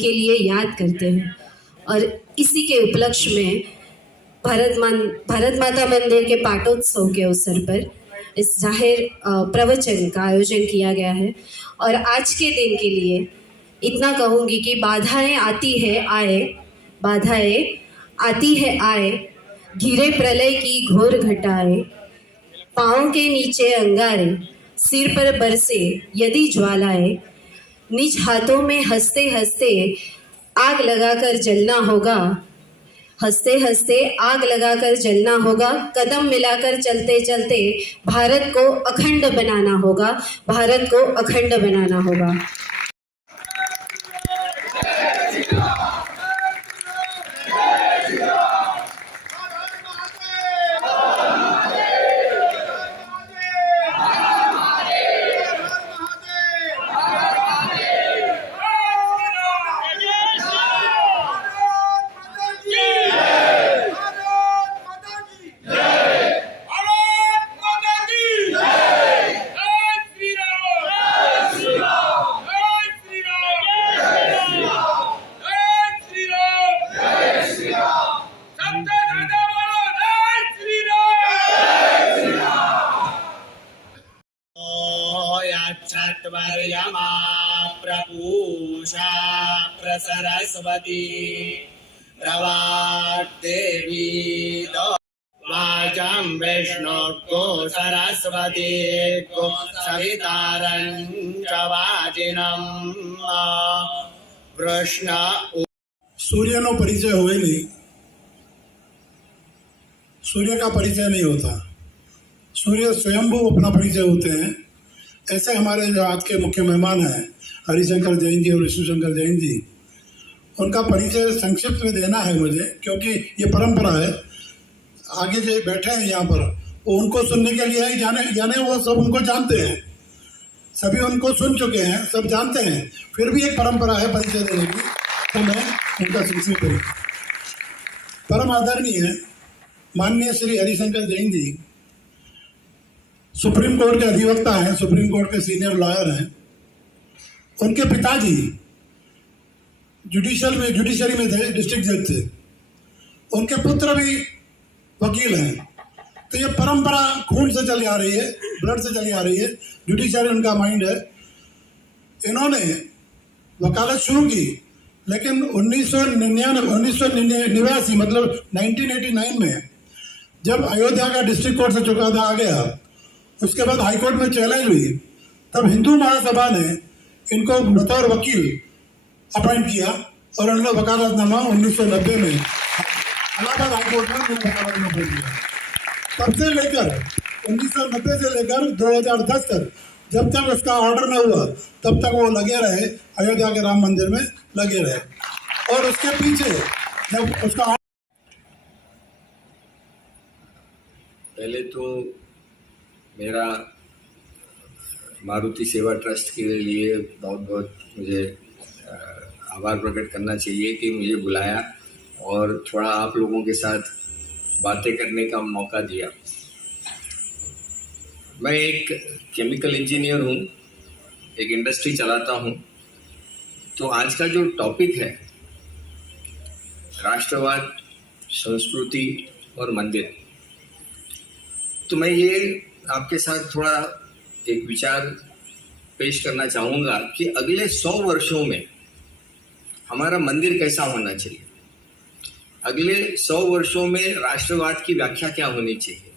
उनके लिए याद करते हैं। और इसी के उपलक्ष्य में भारत माता मंदिर के पाटोत्सव के अवसर पर इस जाहिर प्रवचन का आयोजन किया गया है। और आज के दिन के लिए इतना कहूँगी कि बाधाएं आती है आए, बाधाएं आती है आए, घिरे प्रलय की घोर घटाए, पाँव के नीचे अंगारे, सिर पर बरसे यदि ज्वालाएं, निज हाथों में हंसते हंसते आग लगाकर जलना होगा, हंसते हंसते आग लगाकर जलना होगा, कदम मिलाकर चलते चलते भारत को अखंड बनाना होगा, भारत को अखंड बनाना होगा। चत्वर्यमा प्रपूषा प्रसरस्वती प्रवाग्देवी वाचं विष्णुर्गो सरस्वती गो सवितारं च वाजिनं कृष्ण। સૂર્યનો પરિચય હોય નહીં, सूर्य का परिचय नहीं होता, सूर्य स्वयंभू अपना परिचय होते हैं। ऐसे हमारे जो आज के मुख्य मेहमान हैं हरिशंकर जैन जी और विष्णुशंकर जैन जी, उनका परिचय संक्षिप्त में देना है मुझे, क्योंकि ये परंपरा है। आगे जो बैठे हैं यहाँ पर वो उनको सुनने के लिए जाने वो सब उनको जानते हैं, सभी उनको सुन चुके हैं, सब जानते हैं, फिर भी एक परंपरा है परिचय देने की, तो मैं उनका संक्षिप्त परम आदरणीय है माननीय श्री हरिशंकर जैन जी सुप्रीम कोर्ट के अधिवक्ता हैं, सुप्रीम कोर्ट के सीनियर लॉयर हैं। उनके पिताजी जुडिशरी में थे, डिस्ट्रिक्ट जज थे। उनके पुत्र भी वकील हैं। तो ये परंपरा खून से चली आ रही है, ब्लड से चली आ रही है, जुडिशरी उनका माइंड है। इन्होंने वकालत शुरू की, लेकिन 1989 मतलब 1989 में जब अयोध्या का डिस्ट्रिक्ट कोर्ट से चुकादा आ गया, उसके बाद हाईकोर्ट में चैलेंज हुई, तब हिंदू महासभा ने इनको बतौर वकील अपॉइंट किया और उन्होंने वकालतनामा 1990 में इलाहाबाद हाईकोर्ट में वकालतनामा दिया। तब से लेकर 1990 से लेकर 2010 तक जब तक उसका ऑर्डर न हुआ, तब तक वो लगे रहे, अयोध्या के राम मंदिर में लगे रहे। और उसके पीछे जब उसका पहले तो मेरा मारुति सेवा ट्रस्ट के लिए बहुत बहुत मुझे आभार प्रकट करना चाहिए कि मुझे बुलाया और थोड़ा आप लोगों के साथ बातें करने का मौका दिया। मैं एक केमिकल इंजीनियर हूँ, एक इंडस्ट्री चलाता हूँ। तो आज का जो टॉपिक है राष्ट्रवाद, संस्कृति और मंदिर, तो मैं ये आपके साथ थोड़ा एक विचार पेश करना चाहूँगा कि अगले 100 वर्षों में हमारा मंदिर कैसा होना चाहिए, अगले 100 वर्षों में राष्ट्रवाद की व्याख्या क्या होनी चाहिए,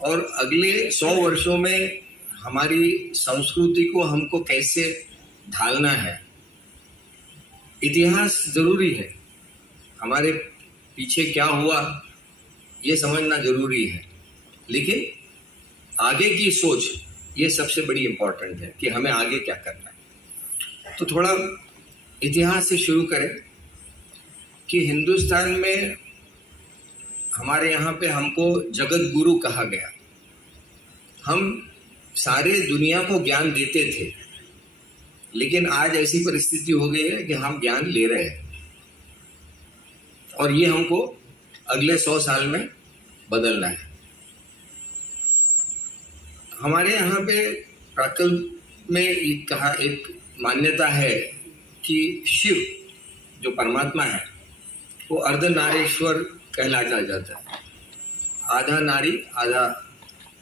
और अगले 100 वर्षों में हमारी संस्कृति को हमको कैसे ढालना है। इतिहास जरूरी है, हमारे पीछे क्या हुआ ये समझना जरूरी है, लेकिन आगे की सोच ये सबसे बड़ी इम्पोर्टेंट है कि हमें आगे क्या करना है। तो थोड़ा इतिहास से शुरू करें कि हिंदुस्तान में हमारे यहाँ पे हमको जगत गुरु कहा गया। हम सारे दुनिया को ज्ञान देते थे, लेकिन आज ऐसी परिस्थिति हो गई है कि हम ज्ञान ले रहे हैं, और ये हमको अगले 100 साल में बदलना है। हमारे यहाँ पे प्राकल्प में एक मान्यता है कि शिव जो परमात्मा है वो अर्धनारीश्वर कहलाया जाता है, आधा नारी आधा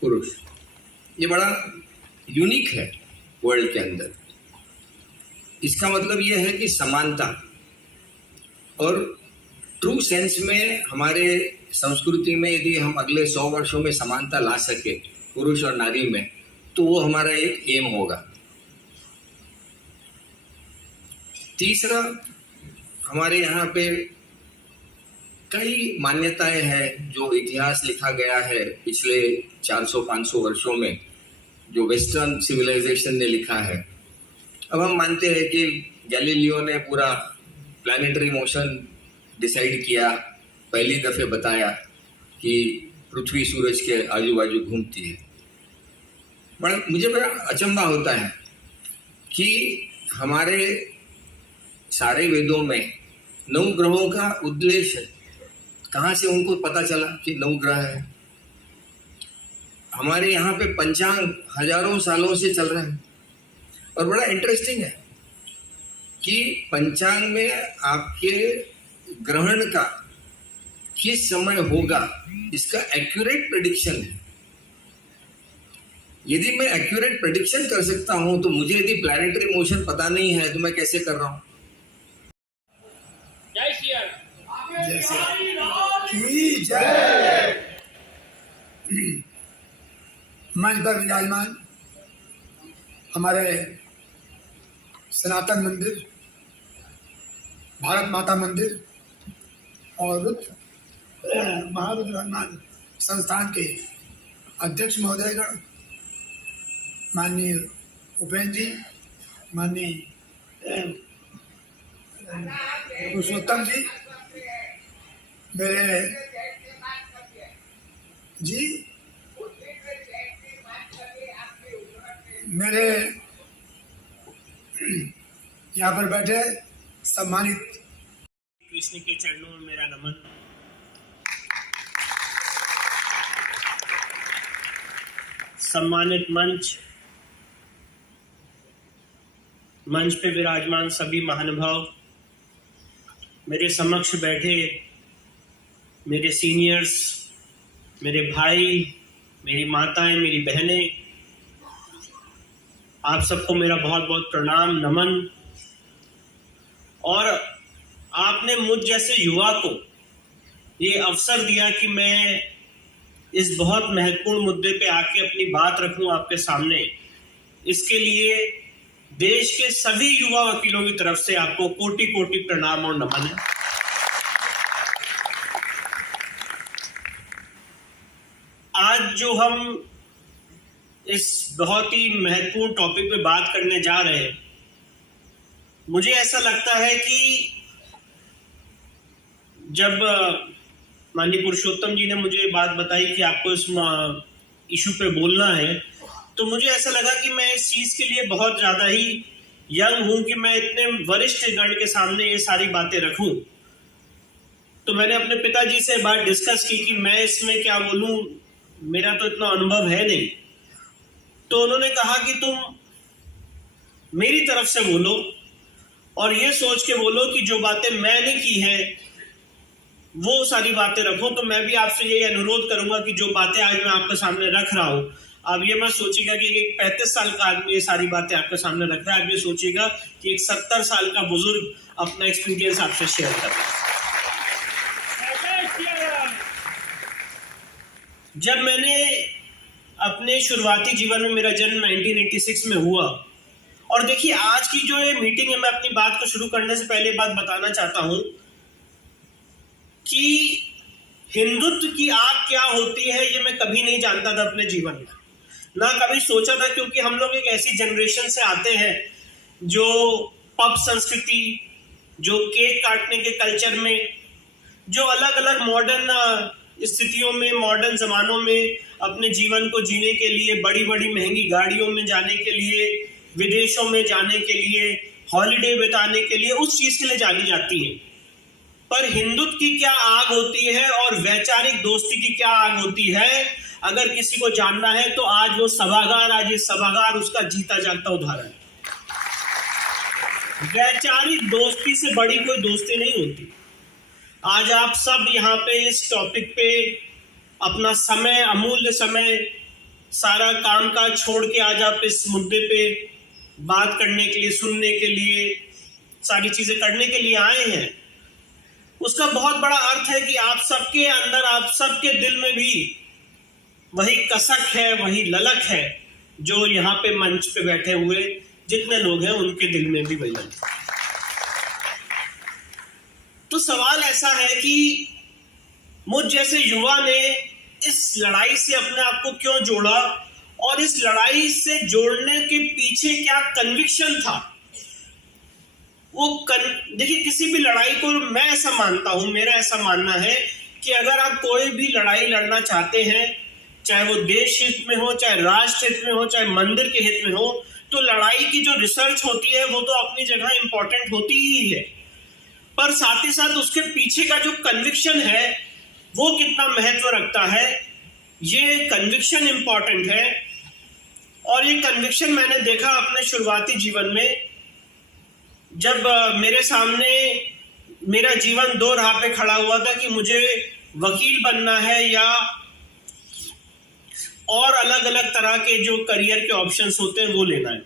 पुरुष। ये बड़ा यूनिक है वर्ल्ड के अंदर। इसका मतलब ये है कि समानता, और ट्रू सेंस में हमारे संस्कृति में यदि हम अगले 100 वर्षों में समानता ला सके पुरुष और नारी में, तो वो हमारा एक एम होगा। तीसरा, हमारे यहाँ पे कई मान्यताएं हैं जो इतिहास लिखा गया है पिछले 400-500 वर्षों में, जो वेस्टर्न सिविलाइजेशन ने लिखा है। अब हम मानते हैं कि गैलीलियो ने पूरा प्लैनेटरी मोशन डिसाइड किया, पहली दफे बताया कि पृथ्वी सूरज के आजू बाजू घूमती है। मुझे बड़ा अचंभा होता है कि हमारे सारे वेदों में 9 ग्रहों का उद्देश्य कहाँ से उनको पता चला कि 9 ग्रह है। हमारे यहाँ पे पंचांग हजारों सालों से चल रहे हैं, और बड़ा इंटरेस्टिंग है कि पंचांग में आपके ग्रहण का किस समय होगा इसका एक्यूरेट प्रेडिक्शन है। यदि मैं एक्यूरेट प्रेडिक्शन कर सकता हूं, तो मुझे यदि प्लैनेटरी मोशन पता नहीं है तो मैं कैसे कर रहा हूं? जय श्री राम। मंच पर विराजमान हमारे सनातन मंदिर, भारत माता मंदिर और महारुद्र हनुमान संस्थान के अध्यक्ष महोदयगण, माननीय उपेंद्र जी, माननीय पुरुषोत्तम जी, मेरे यहाँ पर बैठे सम्मानित कृष्ण के चरणों में मेरा नमन। सम्मानित मंच पे विराजमान सभी महानुभाव, मेरे समक्ष बैठे मेरे सीनियर्स, मेरे भाई, मेरी माताएं, मेरी बहनें, आप सबको मेरा बहुत बहुत प्रणाम, नमन। और आपने मुझ जैसे युवा को ये अवसर दिया कि मैं इस बहुत महत्वपूर्ण मुद्दे पे आके अपनी बात रखूं आपके सामने। इसके लिए देश के सभी युवा वकीलों की तरफ से आपको कोटि कोटि प्रणाम और नमन है। आज जो हम इस बहुत ही महत्वपूर्ण टॉपिक पे बात करने जा रहे हैं, मुझे ऐसा लगता है कि जब माननीय पुरुषोत्तम जी ने मुझे बात बताई कि आपको इस इशू पे बोलना है, तो मुझे ऐसा लगा कि मैं इस चीज के लिए बहुत ज्यादा ही यंग हूं कि मैं इतने वरिष्ठ गण के सामने ये सारी बातें रखूं। तो मैंने अपने पिताजी से बात डिस्कस की कि मैं इसमें क्या बोलूं, मेरा तो इतना अनुभव है नहीं। तो उन्होंने कहा कि तुम मेरी तरफ से बोलो और ये सोच के बोलो कि जो बातें मैंने की है वो सारी बातें रखो। तो मैं भी आपसे यही अनुरोध करूंगा कि जो बातें आज मैं आपके सामने रख रहा हूं, आप ये मत सोचिएगा कि एक 35 साल का आदमी ये सारी बातें आपके सामने रख रहा है। आप ये सोचिएगा कि एक 70 साल का बुजुर्ग अपना एक्सपीरियंस आपसे शेयर कर रहा है। जब मैंने अपने शुरुआती जीवन में, मेरा जन्म 1986 में हुआ, और देखिए आज की जो ये मीटिंग है, मैं अपनी बात को शुरू करने से पहले बात बताना चाहता हूं कि हिंदुत्व की आग क्या होती है ये मैं कभी नहीं जानता था अपने जीवन में, ना कभी सोचा था, क्योंकि हम लोग एक ऐसी जनरेशन से आते हैं जो पब संस्कृति, जो केक काटने के कल्चर में, जो अलग अलग मॉडर्न स्थितियों में, मॉडर्न जमानों में अपने जीवन को जीने के लिए, बड़ी बड़ी महंगी गाड़ियों में जाने के लिए, विदेशों में जाने के लिए, हॉलिडे बिताने के लिए, उस चीज के लिए जानी जाती है। पर हिंदुत्व की क्या आग होती है और वैचारिक दोस्ती की क्या आग होती है, अगर किसी को जानना है तो आज वो सभागार, आज ये सभागार उसका जीता जागता उदाहरण है। वैचारिक दोस्ती से बड़ी कोई दोस्ती नहीं होती। आज आप सब यहाँ पे इस टॉपिक पे अपना समय, अमूल्य समय, सारा काम काज छोड़ के आज आप इस मुद्दे पे बात करने के लिए, सुनने के लिए, सारी चीजें करने के लिए आए हैं। उसका बहुत बड़ा अर्थ है कि आप सबके अंदर, आप सबके दिल में भी वही कसक है, वही ललक है जो यहाँ पे मंच पे बैठे हुए जितने लोग हैं उनके दिल में भी वही ललक। तो सवाल ऐसा है कि मुझ जैसे युवा ने इस लड़ाई से अपने आप को क्यों जोड़ा, और इस लड़ाई से जोड़ने के पीछे क्या कन्विक्शन था। देखिए, किसी भी लड़ाई को मैं ऐसा मानता हूं, मेरा ऐसा मानना है कि अगर आप कोई भी लड़ाई लड़ना चाहते हैं, चाहे वो देश हित में हो, चाहे राष्ट्र हित में हो, चाहे मंदिर के हित में हो, तो लड़ाई की जो रिसर्च होती है वो तो अपनी जगह इंपॉर्टेंट होती ही है, पर साथ ही साथ उसके पीछे का जो कन्विक्शन है वो कितना महत्व रखता है, ये कन्विक्शन इंपॉर्टेंट है। और ये कन्विक्शन मैंने देखा अपने शुरुआती जीवन में, जब मेरे सामने मेरा जीवन दो राह पे खड़ा हुआ था कि मुझे वकील बनना है या और अलग अलग तरह के जो करियर के ऑप्शंस होते हैं वो लेना है।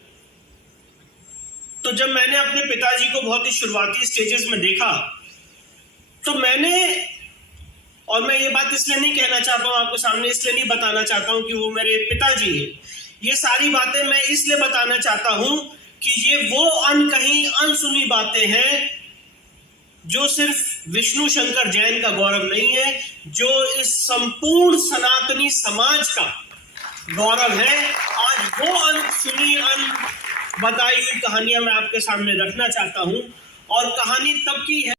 तो जब मैंने अपने पिताजी को बहुत ही शुरुआती स्टेजेस में देखा, तो मैंने, और मैं ये बात इसलिए नहीं कहना चाहता हूं आपको सामने, इसलिए नहीं बताना चाहता हूं कि वो मेरे पिताजी हैं, ये सारी बातें मैं इसलिए बताना चाहता हूं कि ये वो अनकही, अनसुनी बातें हैं जो सिर्फ विष्णु शंकर जैन का गौरव नहीं है, जो इस संपूर्ण सनातनी समाज का गौरव है। आज वो अनसुनी, बताई हुई कहानियां मैं आपके सामने रखना चाहता हूं, और कहानी तब की है।